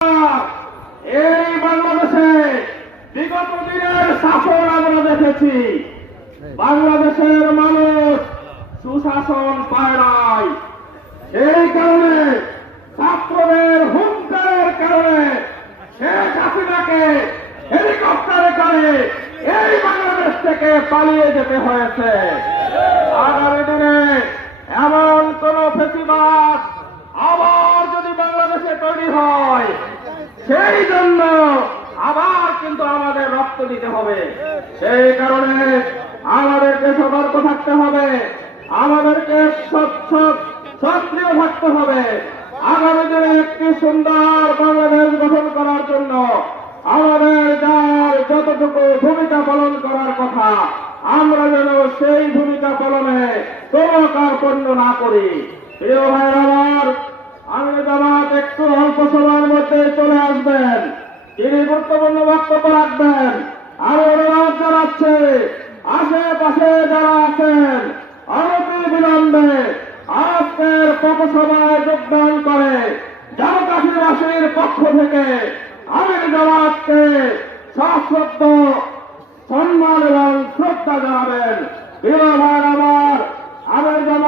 এই বাংলাদেশে বিগত দিনের শাসন আমরা দেখেছি। বাংলাদেশের মানুষ সুশাসন পায় নাই। এই কারণে ছাত্রদের হুঙ্কারের কারণে শেখ হাসিনাকে হেলিকপ্টারে করে এই বাংলাদেশ থেকে পালিয়ে যেতে হয়েছে। আগামী দিনে এমন কোন ফেসিবাদ আবার যদি বাংলাদেশে তৈরি হয়, সেই জন্য আবার কিন্তু আমাদের রক্ত দিতে হবে। সেই কারণে আমাদেরকে সতর্ক থাকতে হবে, আমাদেরকে সক্রিয় থাকতে হবে। আগামী দিনে একটি সুন্দর বাংলাদেশ গঠন করার জন্য আমাদের যার যতটুকু ভূমিকা পালন করার কথা, আমরা যেন সেই ভূমিকা পালনে কোনো কার্পণ্য না করি। প্রিয় ভাইয়ের আমার, আমি জামাত একটু অল্প সময়ের মধ্যে চলে আসবেন, তিনি গুরুত্বপূর্ণ বক্তব্য রাখবেন। আমি অনুরোধ জানাচ্ছি আশেপাশে যারা আছেন অনতি বিলম্বে আজকের পথসভায় যোগদান করে জামাতবাসীর পক্ষ থেকে আমি জামাতকে সশ্রদ্ধ সম্মান এবং শ্রদ্ধা জানাবেন। প্রিয় ভাইয়ের আমার, আমি জামাত